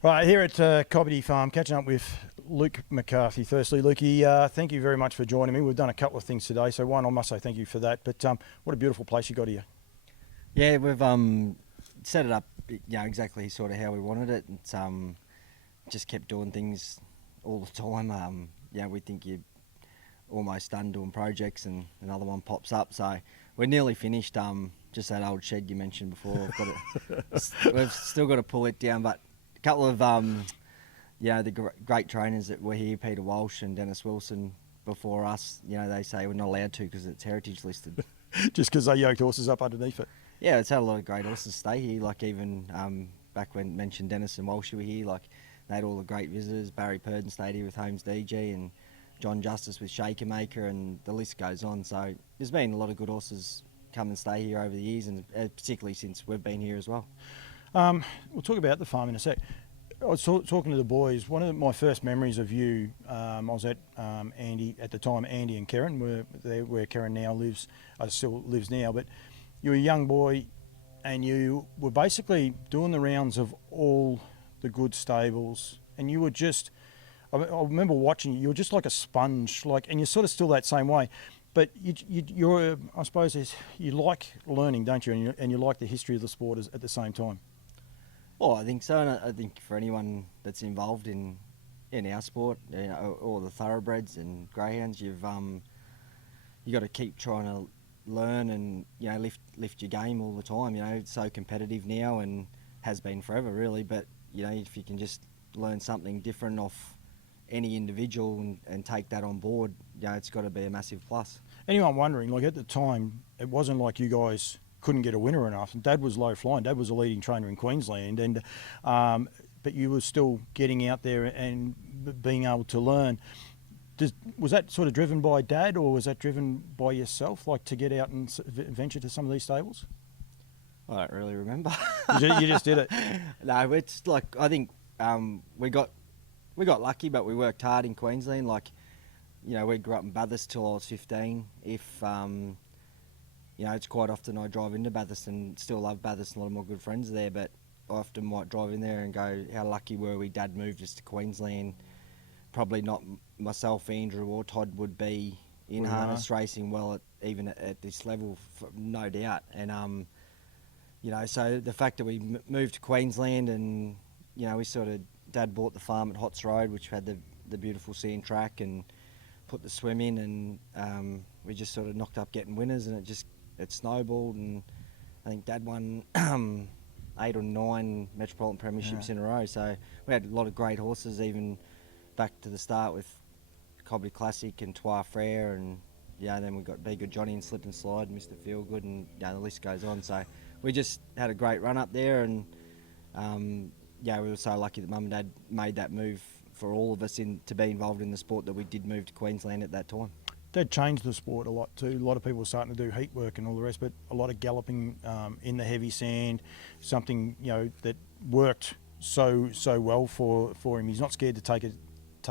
Right, here at Cobbitty Farm, catching up with Luke McCarthy. Firstly, Lukey, thank you very much for joining me. We've done a couple of things today, so one, I must say thank you for that. But what a beautiful place you got here. Yeah, we've set it up, exactly sort of how we wanted it. It's just kept doing things all the time. We think you're almost done doing projects, and another one pops up. So we're nearly finished. Just that old shed you mentioned before. We've still got to pull it down, but a couple of the great trainers that were here, Peter Walsh and Dennis Wilson, before us, they say we're not allowed to because it's heritage listed. Just because they yoked horses up underneath it. Yeah, it's had a lot of great horses stay here. Like even back when mentioned Dennis and Walsh were here, like they had all the great visitors. Barry Purdon stayed here with Holmes DG and John Justice with Shaker Maker, and the list goes on. So there's been a lot of good horses come and stay here over the years, and particularly since we've been here as well. We'll talk about the farm in a sec. I was talking to the boys. One of my first memories of you, I was at Andy at the time. Andy and Karen were there, where Karen now lives. Still lives now, but you were a young boy, and you were basically doing the rounds of all the good stables, and you were just. I remember watching you. You were just like a sponge, and you're sort of still that same way. But you're, I suppose, you like learning, don't you? And you like the history of the sport at the same time. Well, I think so, and I think for anyone that's involved in our sport, all the thoroughbreds and greyhounds, you got to keep trying to learn and lift your game all the time. It's so competitive now and has been forever, really. But if you can just learn something different off any individual and take that on board, it's got to be a massive plus. Anyone wondering, at the time, it wasn't like you guys couldn't get a winner enough. Dad was low flying. Dad was a leading trainer in Queensland, and but you were still getting out there and being able to learn. Was that sort of driven by Dad, or was that driven by yourself, to get out and venture to some of these stables? I don't really remember. You just did it. No, it's I think we got lucky, but we worked hard in Queensland. We grew up in Bathurst till I was 15. It's quite often I drive into Bathurst and still love Bathurst, and a lot of my good friends are there, but I often might drive in there and go, how lucky were we? Dad moved us to Queensland. Probably not myself, Andrew or Todd would be in harness racing even at this level, no doubt. And, so the fact that we moved to Queensland and, we sort of, Dad bought the farm at Hots Road, which had the beautiful sand track, and put the swim in, and we just sort of knocked up getting winners, and it snowballed, and I think Dad won 8 or 9 Metropolitan Premierships in a row. So we had a lot of great horses, even back to the start with Cobbity Classic and Trois Frères, and then we got Be Good Johnny and Slip and Slide, Mr. Feelgood, and the list goes on. So we just had a great run up there, and we were so lucky that Mum and Dad made that move for all of us to be involved in the sport, that we did move to Queensland at that time. Dad changed the sport a lot too. A lot of people were starting to do heat work and all the rest, but a lot of galloping in the heavy sand, something that worked so well for him. He's not scared to take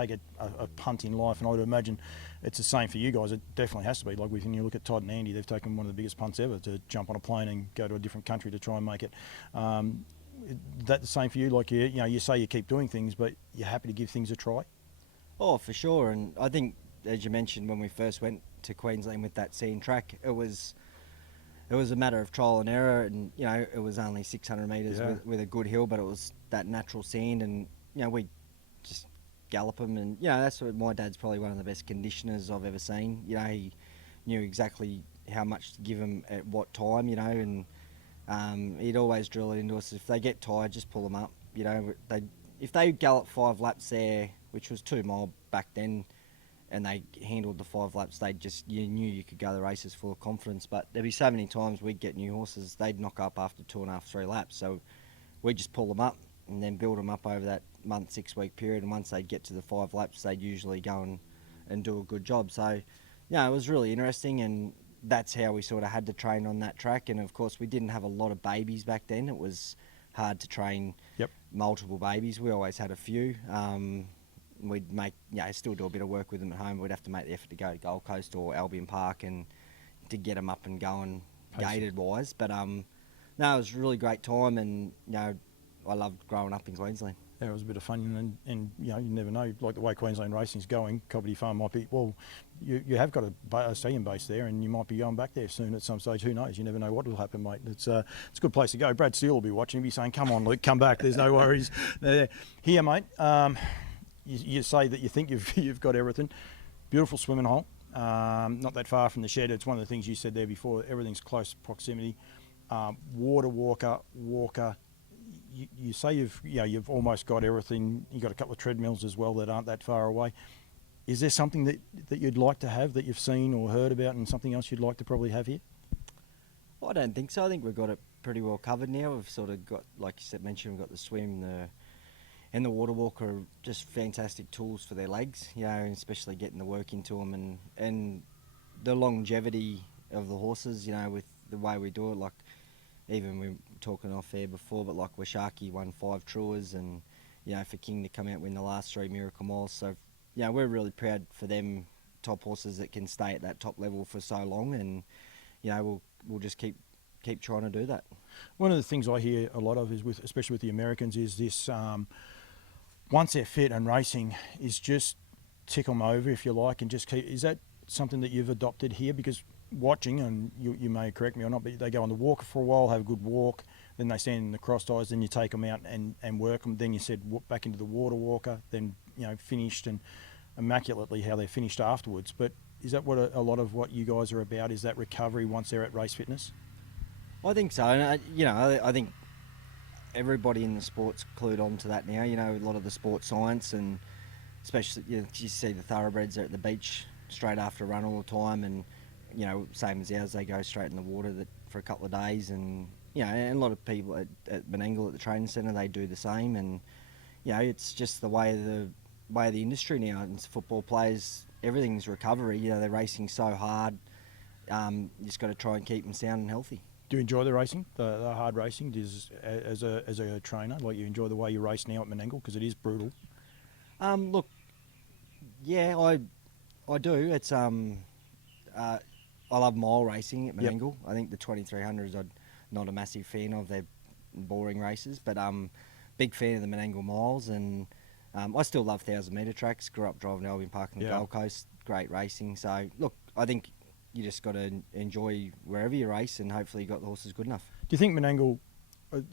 a punt in life, and I would imagine it's the same for you guys. It definitely has to be. When you look at Todd and Andy, they've taken one of the biggest punts ever to jump on a plane and go to a different country to try and make it. That the same for you? You say you keep doing things, but you're happy to give things a try? Oh, for sure. And I think, as you mentioned, when we first went to Queensland with that sand track, it was a matter of trial and error, and it was only 600 metres with a good hill, but it was that natural sand, and we just gallop them, and that's what my dad's probably one of the best conditioners I've ever seen. He knew exactly how much to give them at what time, and he'd always drill it into us. If they get tired, just pull them up. If they gallop 5 laps there, which was 2 mile back then, and they handled the 5 laps, you knew you could go the races full of confidence. But there'd be so many times we'd get new horses, they'd knock up after 2.5, 3 laps. So we'd just pull them up and then build them up over that month, 6-week period. And once they'd get to the 5 laps, they'd usually go and do a good job. So, it was really interesting, and that's how we sort of had to train on that track. And of course, we didn't have a lot of babies back then. It was hard to train multiple babies. We always had a few. We'd make, still do a bit of work with them at home. We'd have to make the effort to go to Gold Coast or Albion Park and to get them up and going gated wise. But no, it was a really great time, and I loved growing up in Queensland. Yeah, it was a bit of fun, and you know, you never know. Like the way Queensland racing's going, Cobbity Farm might be. Well, you have got a stadium base there, and you might be going back there soon at some stage. Who knows? You never know what will happen, mate. It's a good place to go. Brad Steele will be watching. He'll be saying, "Come on, Luke, come back. There's no worries." Here, mate. You say that you think you've got everything. Beautiful swimming hole. Not that far from the shed. It's one of the things you said there before. Everything's close proximity. Water walker. You say you've almost got everything. You've got a couple of treadmills as well that aren't that far away. Is there something that you'd like to have that you've seen or heard about, and something else you'd like to probably have here? Well, I don't think so. I think we've got it pretty well covered now. We've sort of got, like you said, mentioned, we've got the swim, and the water walk are just fantastic tools for their legs, you know, and especially getting the work into them, and the longevity of the horses, you know, with the way we do it. Like, even we were talking off air before, but like Washaki won 5 Truers, and, you know, for King to come out and win the last 3 Miracle Miles. So, you know, we're really proud for them top horses that can stay at that top level for so long, and, you know, we'll just keep trying to do that. One of the things I hear a lot of is, especially with the Americans, is this once they're fit and racing, is just tick them over, if you like, and just keep. Is that something that you've adopted here? Because watching, and you may correct me or not, but they go on the walker for a while, have a good walk, then they stand in the cross ties, then you take them out and work them. Then you said back into the water walker, then, you know, finished, and immaculately how they're finished afterwards. But is that what a lot of what you guys are about? Is that recovery once they're at race fitness? I think so. And, you know, I think everybody in the sport's clued on to that now. You know, a lot of the sports science, and especially, you see the thoroughbreds are at the beach straight after a run all the time, and, you know, same as ours, they go straight in the water for a couple of days, and, you know, and a lot of people at Menangle at the training centre, they do the same, and, you know, it's just the way of the industry now. And football players, everything's recovery. You know, they're racing so hard. You just got to try and keep them sound and healthy. Do you enjoy the racing, the hard racing? As a trainer, like, you enjoy the way you race now at Menangle, because it is brutal? Look, yeah, I do. It's I love mile racing at Menangle. Yep. I think the 2300s I'm not a massive fan of. They're boring races, but big fan of the Menangle miles, and I still love 1,000-metre tracks. Grew up driving Albion Park on the Gold Coast. Great racing. So, look, I think you just got to enjoy wherever you race, and hopefully you got the horses good enough. Do you think Menangle,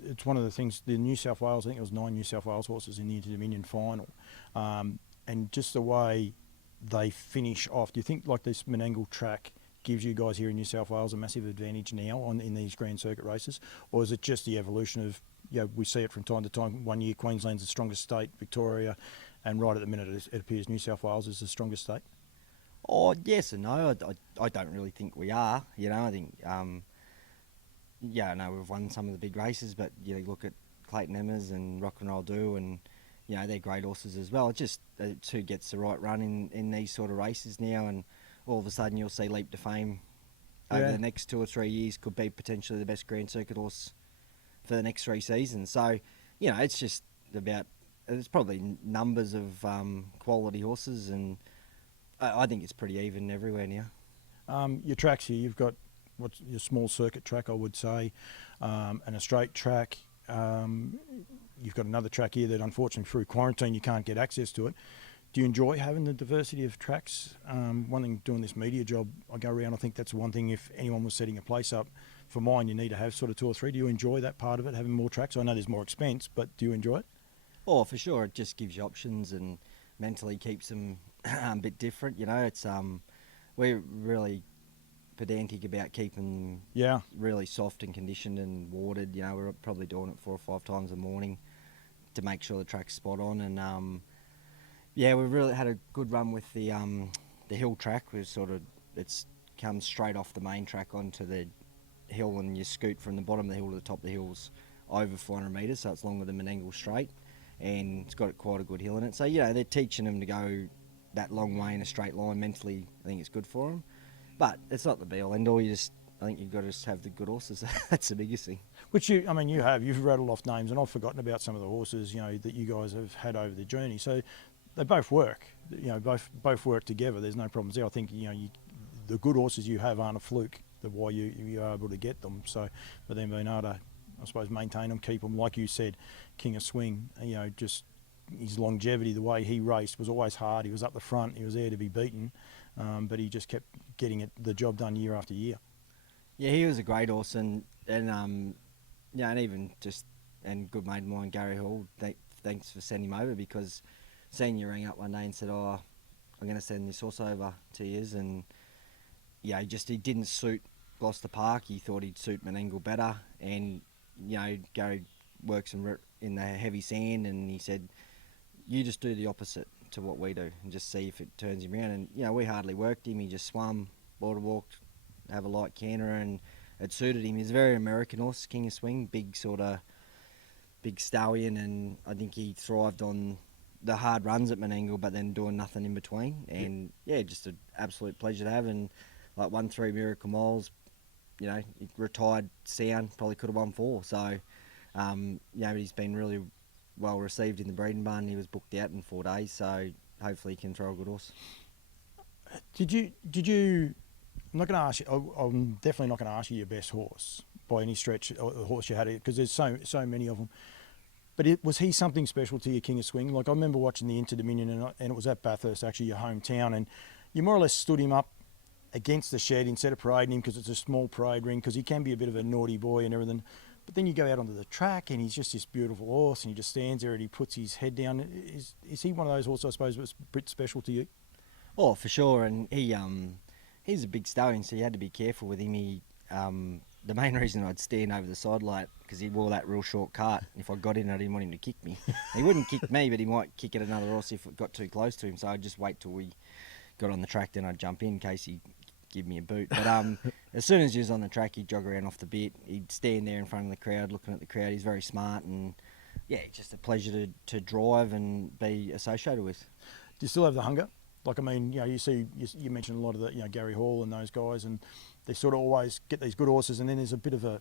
it's one of the things, the New South Wales, I think it was 9 New South Wales horses in the Inter-Dominion final, and just the way they finish off, do you think like this Menangle track gives you guys here in New South Wales a massive advantage now in these Grand Circuit races? Or is it just the evolution of, you know, we see it from time to time? One year Queensland's the strongest state, Victoria, and right at the minute it appears New South Wales is the strongest state? Oh, yes and no. I don't really think we are. You know, I think, yeah, I know we've won some of the big races, but you know, look at Clayton Emmers and Rock and Roll Do, and, you know, they're great horses as well. It's just it's who gets the right run in these sort of races now, and all of a sudden you'll see Leap to Fame over the next 2 or 3 years could be potentially the best Grand Circuit horse for the next 3 seasons. So, you know, it's just about, it's probably numbers of quality horses, and I think it's pretty even everywhere now. Your tracks here, you've got what's your small circuit track, I would say, and a straight track. You've got another track here that unfortunately through quarantine you can't get access to it. Do you enjoy having the diversity of tracks? One thing, doing this media job, I go around, I think that's one thing, if anyone was setting a place up, for mine you need to have sort of 2 or 3. Do you enjoy that part of it, having more tracks? I know there's more expense, but do you enjoy it? Oh, for sure. It just gives you options and mentally keeps them a bit different. You know, it's we're really pedantic about keeping really soft and conditioned and watered. You know, we're probably doing it 4 or 5 times a morning to make sure the track's spot on. And yeah, we've really had a good run with the hill track. It's comes straight off the main track onto the hill, and you scoot from the bottom of the hill to the top of the hills over 400 metres, so it's longer than Menangle Straight, and it's got quite a good hill in it. So, you know, they're teaching them to go that long way in a straight line. Mentally, I think it's good for them. But it's not the be-all, end-all. I think you've got to just have the good horses. That's the biggest thing. Which you've rattled off names, and I've forgotten about some of the horses, you know, that you guys have had over the journey. So they both work, you know, both work together. There's no problems there. I think, you know, the good horses you have aren't a fluke. That's why you are able to get them. So, but then being able to, I suppose, maintain them, keep them, like you said, King of Swing, you know, just his longevity, the way he raced was always hard. He was up the front. He was there to be beaten, but he just kept getting the job done year after year. Yeah, he was a great horse, and even good mate of mine, Gary Hall. Thanks for sending him over, because Senior rang up one day and said, "Oh, I'm going to send this horse over to you," and he didn't suit Gloucester Park. He thought he'd suit Menangle better, and Gary works in the heavy sand, and he said, "You just do the opposite to what we do, and just see if it turns him around." And we hardly worked him. He just swum, border walked, have a light canter, and it suited him. He's a very American horse, King of Swing, big stallion, and I think he thrived on the hard runs at Menangle, but then doing nothing in between. And just an absolute pleasure to have. And like won 3 Miracle Miles, he retired sound, probably could have won 4. So, he's been really well received in the breeding barn. He was booked out in 4 days, so hopefully he can throw a good horse. Did you? I'm not going to ask you. I'm definitely not going to ask you your best horse by any stretch, or the horse you had, because there's so many of them. But was he something special to your King of Swing? Like, I remember watching the Inter Dominion, and it was at Bathurst, actually your hometown, and you more or less stood him up against the shed instead of parading him, because it's a small parade ring, because he can be a bit of a naughty boy and everything. But then you go out onto the track, and he's just this beautiful horse, and he just stands there and he puts his head down. Is he one of those horses, I suppose, that's a bit special to you? Oh, for sure. And he's a big stallion, so you had to be careful with him. The main reason I'd stand over the side light, because he wore that real short cart. If I got in, I didn't want him to kick me. He wouldn't kick me, but he might kick at another horse if it got too close to him. So I'd just wait till we got on the track, then I'd jump in case he give me a boot. But as soon as he was on the track, he'd jog around off the bit. He'd stand there in front of the crowd, looking at the crowd. He's very smart, and just a pleasure to drive and be associated with. Do you still have the hunger? Like, I mean, you mentioned a lot of the, Gary Hall and those guys, and they sort of always get these good horses, and then there's a bit of a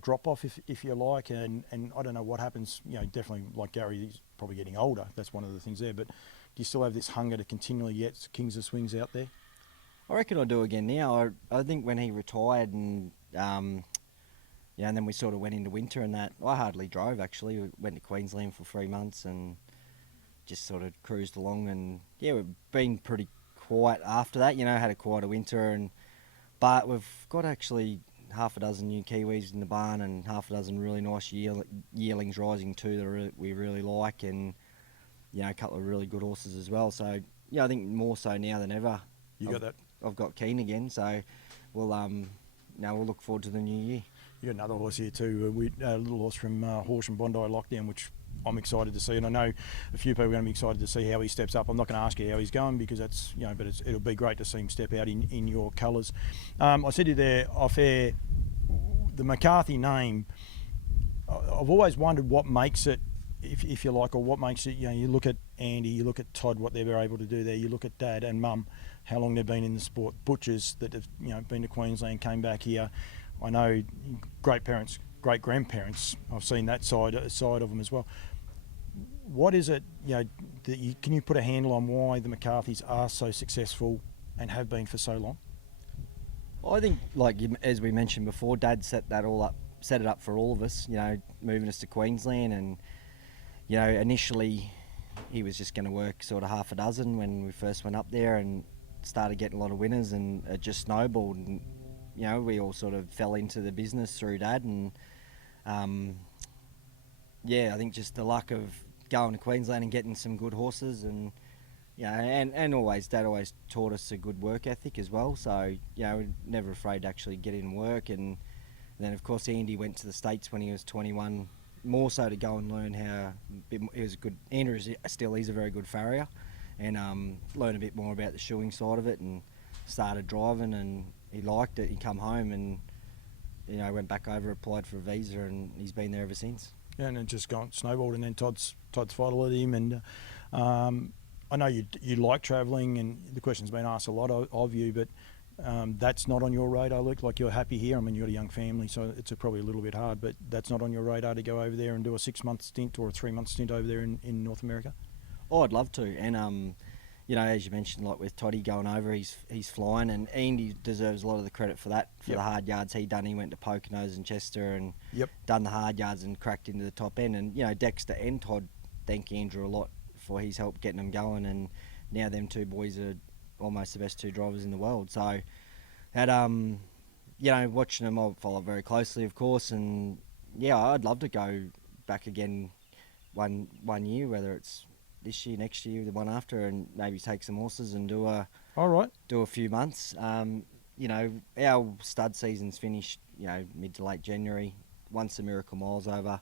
drop off, if you like, and I don't know what happens. Definitely, like Gary, he's probably getting older. That's one of the things there. But do you still have this hunger to continually get Kings of Swings out there? I reckon I do again now. I think when he retired, and and then we sort of went into winter, and that I hardly drove actually. We went to Queensland for 3 months and just sort of cruised along, and we've been pretty quiet after that. Had a quieter winter, but we've got actually half a dozen new Kiwis in the barn, and half a dozen really nice yearlings rising too that we really like, and a couple of really good horses as well. So I think more so now than ever. You got that? I've got keen again, so we'll look forward to the new year. You got another horse here too. A little horse from Horsham Bondi Lockdown, which I'm excited to see, and I know a few people are going to be excited to see how he steps up. I'm not going to ask you how he's going, because that's but it'll be great to see him step out in your colours. I said to you there off air, the McCarthy name. I've always wondered what makes it, if you like, or what makes it. You look at Andy, you look at Todd, what they were able to do there. You look at Dad and Mum, how long they've been in the sport. Butchers that have been to Queensland, came back here. I know great parents, great grandparents. I've seen that side of them as well. What is it, can you put a handle on why the McCarthys are so successful and have been for so long? I think, as we mentioned before, Dad set it up for all of us, moving us to Queensland, and, initially he was just going to work sort of half a dozen when we first went up there, and started getting a lot of winners, and it just snowballed, and, we all sort of fell into the business through Dad, and I think just the luck of going to Queensland and getting some good horses, and and always Dad always taught us a good work ethic as well. So we're never afraid to actually get in and work. And then of course Andy went to the States when he was 21, more so to go and learn how. He was good. Andrew he's a very good farrier, and learn a bit more about the shoeing side of it, and started driving, and he liked it. He come home and went back over, applied for a visa, and he's been there ever since. Yeah, and it just gone snowballed, and then Todd's followed him, and I know you like travelling, and the question's been asked a lot of you, but that's not on your radar, Luke. Like, you're happy here. I mean, you've got a young family, so it's probably a little bit hard, but that's not on your radar to go over there and do a 6-month stint or a 3-month stint over there in North America? Oh, I'd love to, and as you mentioned, like with Toddy going over, he's flying, and Andy deserves a lot of the credit for that, for the hard yards he done. He went to Poconos and Chester and done the hard yards and cracked into the top end. And Dexter and Todd thank Andrew a lot before he's helped getting them going, and now them two boys are almost the best two drivers in the world. So that watching them, I'll follow very closely, of course, and yeah, I'd love to go back again one year, whether it's this year, next year, the one after, and maybe take some horses and do a few months. Our stud season's finished, mid to late January. Once the Miracle Mile's over,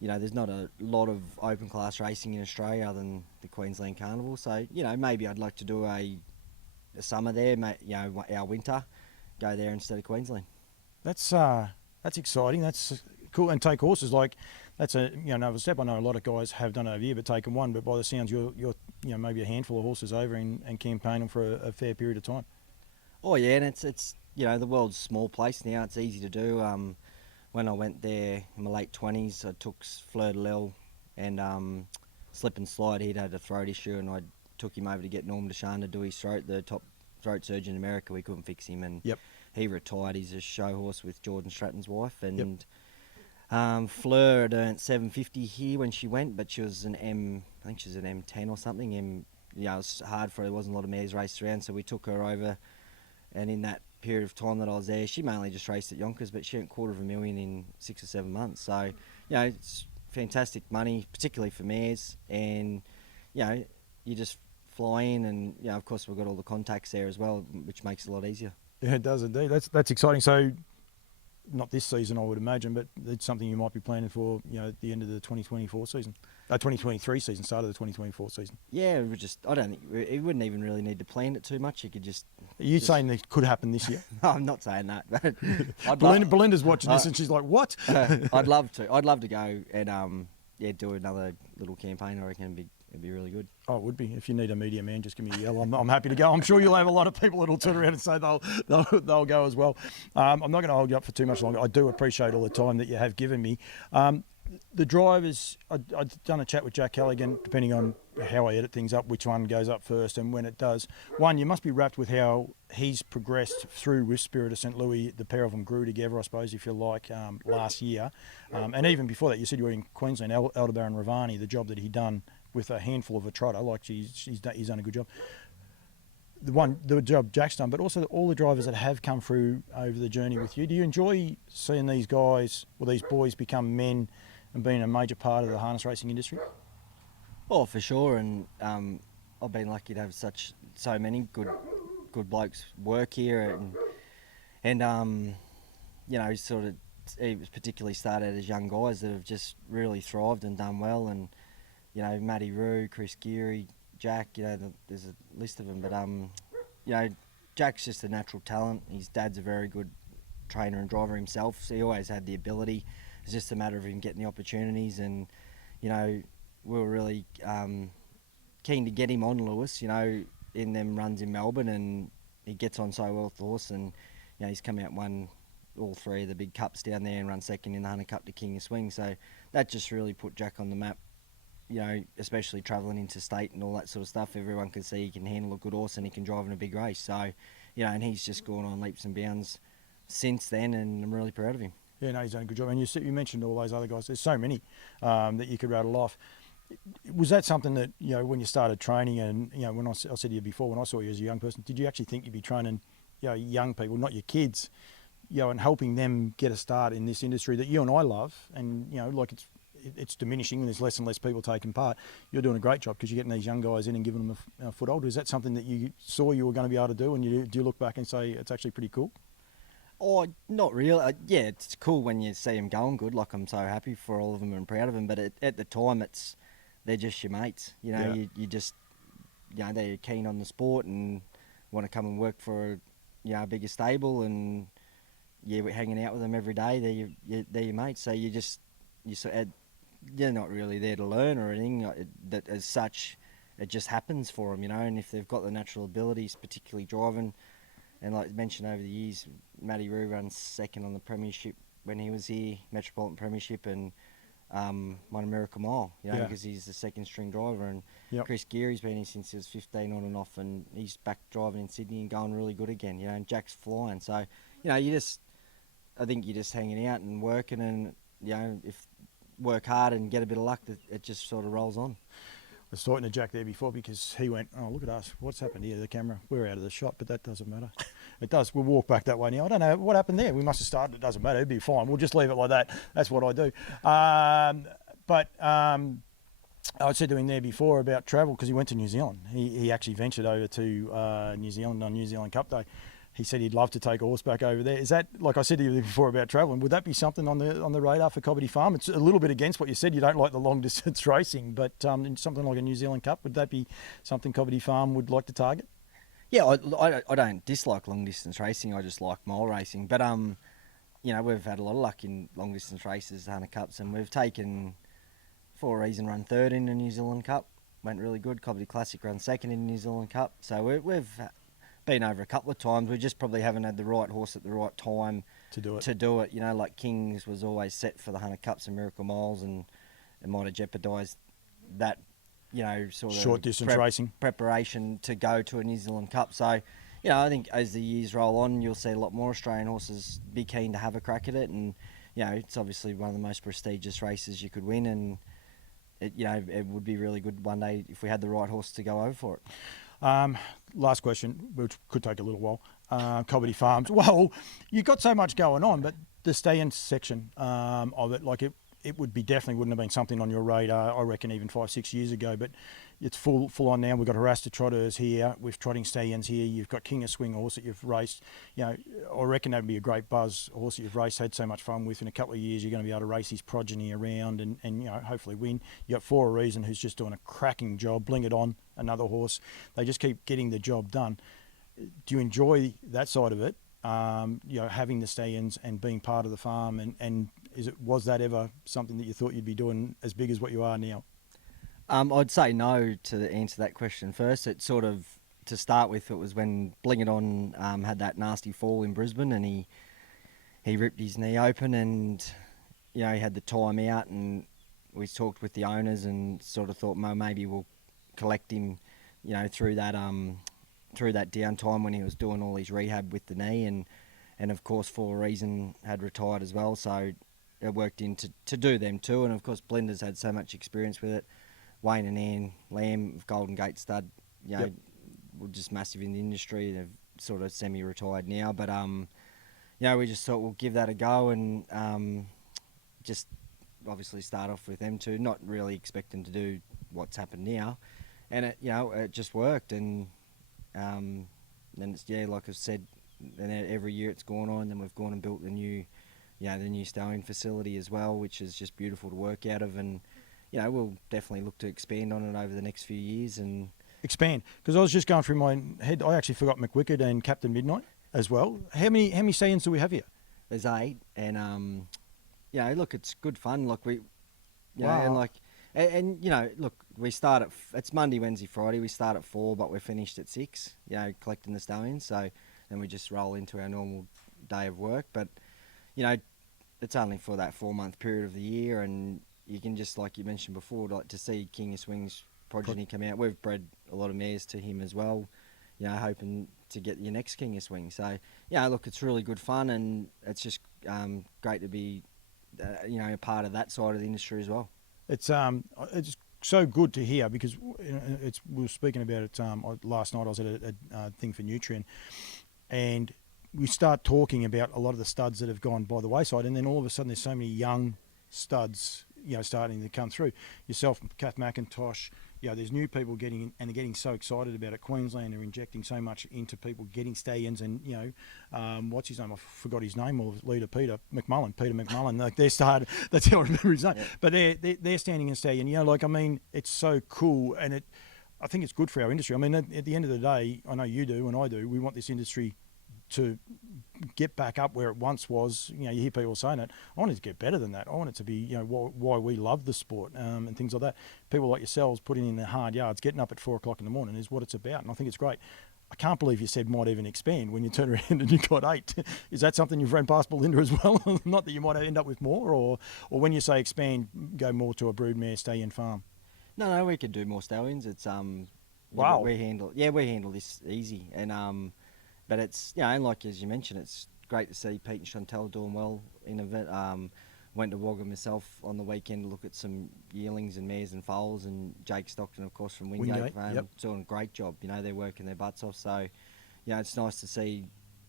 there's not a lot of open class racing in Australia other than the Queensland Carnival. So, maybe I'd like to do a summer there, our winter, go there instead of Queensland. That's exciting. That's cool. And take horses, like that's another step. I know a lot of guys have done it over here, but taken one. But by the sounds, you're maybe a handful of horses over and campaigning for a fair period of time. Oh yeah, and it's the world's a small place now. It's easy to do. When I went there in my late 20s, I took Fleur de Lille and Slip and Slide. He'd had a throat issue, and I took him over to get Norm Deshawn to do his throat. The top throat surgeon in America, we couldn't fix him, and he retired. He's a show horse with Jordan Stratton's wife, and Fleur had earned $750 here when she went, but she was an I think she was an M10 or something. It was hard for her. There wasn't a lot of mares raced around, so we took her over, and in that period of time that I was there, she mainly just raced at Yonkers, but she earned $250,000 in 6 or 7 months. So, it's fantastic money, particularly for mares, and you just fly in, and of course we've got all the contacts there as well, which makes it a lot easier. Yeah, it does indeed. That's exciting. So, not this season, I would imagine, but it's something you might be planning for, at the end of the 2024 season. 2023 season, start of the 2024 season. Yeah, I don't think it wouldn't even really need to plan it too much. You could just. Are you saying that could happen this year? No, I'm not saying that. But Belinda's watching this and she's like, "What?" I'd love to. I'd love to go and do another little campaign. I reckon it'd be really good. Oh, it would be. If you need a media man, just give me a yell. I'm happy to go. I'm sure you'll have a lot of people that'll turn around and say they'll go as well. I'm not going to hold you up for too much longer. I do appreciate all the time that you have given me. The drivers, I've done a chat with Jack Callaghan, depending on how I edit things up, which one goes up first and when it does. One, you must be wrapped with how he's progressed through with Spirit of St. Louis. The pair of them grew together, I suppose, if you like, last year. And even before that, you said you were in Queensland, Aldebaran Ravani, the job that he'd done with a handful of a trotter, like he's done a good job. The job Jack's done, but also all the drivers that have come through over the journey with you. Do you enjoy seeing these guys, or these boys, become men and being a major part of the harness racing industry? Oh, for sure, and I've been lucky to have so many good blokes work here, and sort of particularly started as young guys that have just really thrived and done well, and Matty Rue, Chris Geary, Jack, there's a list of them, but Jack's just a natural talent. His dad's a very good trainer and driver himself, so he always had the ability. It's just a matter of him getting the opportunities, and we were really keen to get him on Lewis, in them runs in Melbourne, and he gets on so well with the horse, and he's come out and won all 3 of the big cups down there and run second in the Hunter Cup to King of Swing, so that just really put Jack on the map, especially travelling interstate and all that sort of stuff. Everyone can see he can handle a good horse and he can drive in a big race, so and he's just gone on leaps and bounds since then, and I'm really proud of him. Yeah, no, he's done a good job. And you mentioned all those other guys. There's so many that you could rattle off. Was that something that, when you started training, and, when I said to you before, when I saw you as a young person, did you actually think you'd be training, young people, not your kids, and helping them get a start in this industry that you and I love? And, it's diminishing and there's less and less people taking part. You're doing a great job because you're getting these young guys in and giving them a foothold. Is that something that you saw you were going to be able to do, and do you look back and say it's actually pretty cool? Oh, not really. Yeah, it's cool when you see them going good. Like, I'm so happy for all of them and proud of them. But at the time, they're just your mates. You just, they're keen on the sport and want to come and work for, a bigger stable. And we're hanging out with them every day. They're your mates. So you're not really there to learn or anything. That as such, it just happens for them, And if they've got the natural abilities, particularly driving. And like mentioned over the years, Matty Rue runs second on the premiership when he was here, Metropolitan Premiership, and won a Miracle Mile, because he's the second string driver. And Chris Geary's been here since he was 15 on and off, and he's back driving in Sydney and going really good again, and Jack's flying. So, I think you're just hanging out and working, and, if work hard and get a bit of luck, it just sort of rolls on. was talking to Jack there before because he went, oh, look at us. What's happened here? The camera, we're out of the shot, but that doesn't matter. It does. We'll walk back that way now. I don't know what happened there. We must have started. It doesn't matter. It'd be fine. We'll just leave it like that. That's what I do. I said to him there before about travel because he went to New Zealand. He actually ventured over to New Zealand on New Zealand Cup Day. He said he'd love to take a horse back over there. Is that, like I said to you before about travelling, would that be something on the radar for Cobbity Farm? It's a little bit against what you said. You don't like the long distance racing, but something like a New Zealand Cup, would that be something Cobbity Farm would like to target? Yeah, I don't dislike long distance racing. I just like mile racing. But we've had a lot of luck in long distance races, 100 Cups, and we've taken, for a reason, run third in the New Zealand Cup. Went really good. Cobbity Classic run second in the New Zealand Cup. So we've been over a couple of times. We just probably haven't had the right horse at the right time to do it. Like Kings was always set for the 100 Cups and Miracle Miles, and it might have jeopardised that, sort of short distance racing preparation to go to a New Zealand Cup. So, I think as the years roll on, you'll see a lot more Australian horses be keen to have a crack at it, and it's obviously one of the most prestigious races you could win, and it would be really good one day if we had the right horse to go over for it. Last question, which could take a little while. Cobbity Farms. Well, you've got so much going on, but the stay-in section of it, like it would be definitely wouldn't have been something on your radar, I reckon, even 5-6 years ago. But it's full on now. We've got Harasta Trotters here. We've trotting stay-ins here. You've got King of Swing horse that you've raced. I reckon that'd be a great buzz horse that you've raced, had so much fun with. In a couple of years, you're going to be able to race his progeny around and hopefully win. You got For a Reason, who's just doing a cracking job. Bling It On, another horse. They just keep getting the job done. Do you enjoy that side of it? Having the stay-ins and being part of the farm, and was that ever something that you thought you'd be doing as big as what you are now? I'd say no to answer that question first. It sort of, to start with, it was when Bling It On had that nasty fall in Brisbane, and he ripped his knee open, and he had the time out, and we talked with the owners and sort of thought, maybe we'll collect him, through that downtime when he was doing all his rehab with the knee, and of course For a Reason had retired as well, so it worked in to do them too. And of course Blender's had so much experience with it. Wayne and Ann Lamb of Golden Gate Stud, were just massive in the industry. They've sort of semi-retired now, but we just thought we'll give that a go, and just obviously start off with them two, not really expecting to do what's happened now, and it just worked. And then it's, like I said, and every year it's gone on. Then we've gone and built the new stallion facility as well, which is just beautiful to work out of, and we'll definitely look to expand on it over the next few years. And expand, because I was just going through my head, I actually forgot McWicked and Captain Midnight as well. How many stay-ins do we have here? There's 8, and look, it's good fun. Like Wow. look, we start it's Monday, Wednesday, Friday. We start at 4, but we're finished at 6. Collecting the stallions. So then we just roll into our normal day of work. But it's only for that 4-month period of the year, and you can just, like you mentioned before, like to see King of Swing's progeny come out. We've bred a lot of mares to him as well, hoping to get your next King of Swing. So look, it's really good fun, and it's just great to be a part of that side of the industry as well. It's so good to hear, because we were speaking about it last night. I was at a thing for Nutrien, and we start talking about a lot of the studs that have gone by the wayside, and then all of a sudden there's so many young studs starting to come through. Yourself, Kath McIntosh, there's new people getting so excited about it. Queensland are injecting so much into people getting stay-ins, and what's his name? I forgot his name. Or leader Peter McMullen. Like they're started. That's how I remember his name. Yeah. But they're standing and staying. It's so cool, and I think it's good for our industry. I mean, at the end of the day, I know you do and I do. We want this industry to get back up where it once was. You hear people saying it. I want it to get better than that. I want it to be, why we love the sport and things like that. People like yourselves putting in the hard yards, getting up at 4 o'clock in the morning is what it's about, and I think it's great. I can't believe you said might even expand when you turn around and you got 8. Is that something you've ran past Belinda as well? Not that you might end up with more, or when you say expand, go more to a broodmare stay-in farm? No, we could do more stallions. It's wow. We handle this easy, and but it's like as you mentioned, it's great to see Pete and Chantel doing well in event. went to Wagga myself on the weekend to look at some yearlings and mares and foals, and Jake Stockton, of course, from Wingate, doing a great job. You know, they're working their butts off. So, you know, it's nice to see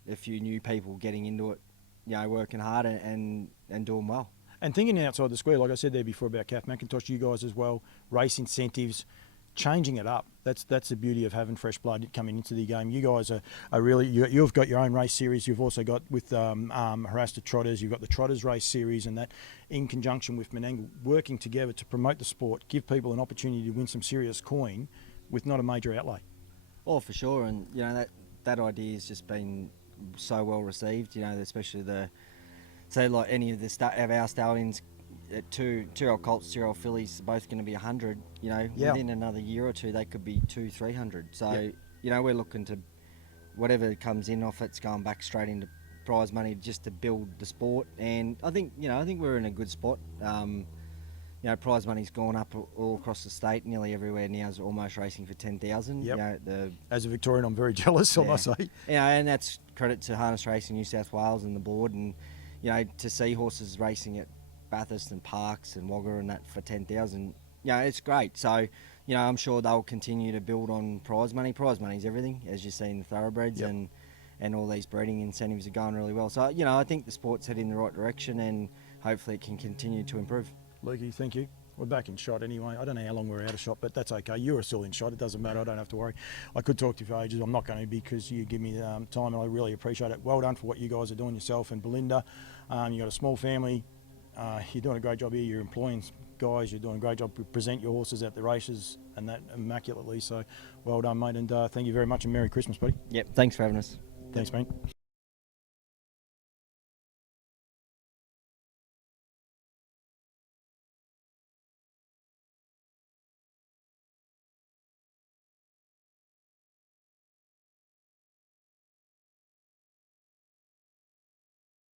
a few new people getting into it, you know, working hard and doing well. And thinking outside the square, like I said there before about Kath McIntosh, you guys as well, race incentives, changing it up. That's the beauty of having fresh blood coming into the game. You guys are really, you've got your own race series. You've also got with Harassed Trotters, you've got the Trotters race series, and that in conjunction with Menangle, working together to promote the sport, give people an opportunity to win some serious coin with not a major outlay. Oh, for sure. And, you know, that idea has just been so well received, you know, especially like any of our stallions, 2-year-old colts, 2-year-old fillies, are both going to be 100. You know, within another year or two, they could be 200-300. So, you know, we're looking to whatever comes in off it's going back straight into prize money just to build the sport. And I think we're in a good spot. You know, prize money's gone up all across the state. Nearly everywhere now is almost racing for 10,000. Yep. You know, as a Victorian, I'm very jealous, I must say. Yeah, and that's credit to Harness Racing New South Wales and the board. And, you know, to see horses racing at Bathurst and Parks and Wagga and that for 10,000, you know, it's great. So, you know, I'm sure they'll continue to build on prize money. Prize money's everything, as you see in the thoroughbreds, and all these breeding incentives are going really well. So, you know, I think the sport's heading in the right direction, and hopefully it can continue to improve. Lukey, thank you. We're back in shot anyway. I don't know how long we're out of shot, but that's okay. You are still in shot. It doesn't matter. I don't have to worry. I could talk to you for ages. I'm not going to, because you give me time, and I really appreciate it. Well done for what you guys are doing, yourself and Belinda. You've got a small family. You're doing a great job here. You're employing guys. You're doing a great job to present your horses at the races and that immaculately. So well done, mate. And thank you very much, and Merry Christmas, buddy. Yep. Thanks for having us. Thanks, mate.